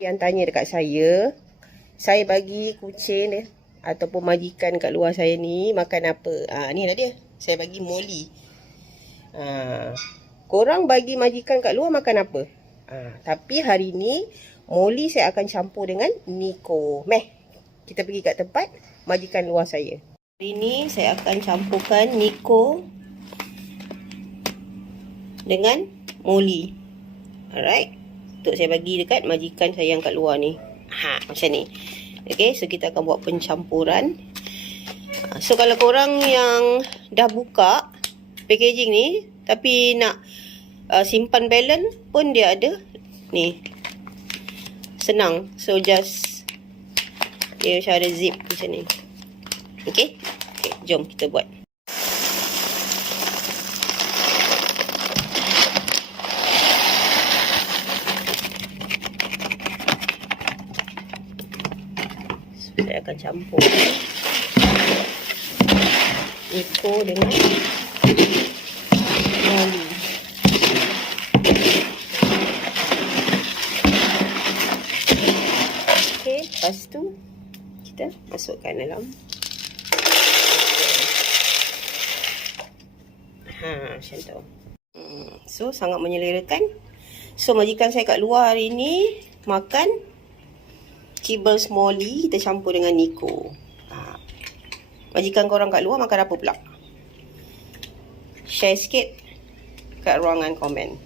Yang tanya dekat saya bagi kucing dia ataupun majikan kat luar saya ni makan apa? Ni lah dia. Saya bagi moli. Korang bagi majikan kat luar makan apa? Tapi hari ni moli saya akan campur dengan Niko. Meh, kita pergi kat tempat majikan luar saya. Hari ni saya akan campurkan Niko dengan moli. Alright. Untuk saya bagi dekat majikan saya yang kat luar ni. Macam ni. Okay, so kita akan buat pencampuran. So kalau korang yang dah buka packaging ni, tapi nak simpan balance pun dia ada. Ni. Senang. So just dia macam ada zip macam ni. Okay. Okay, jom kita buat. Saya akan campur Niko dengan moli. Okey, lepas tu kita masukkan dalam. Macam tu. So sangat menyelerakan. So majikan saya kat luar hari ni makan Kibbles moli kita campur dengan Niko. Majikan korang kat luar makan apa pula? Share sikit kat ruangan komen.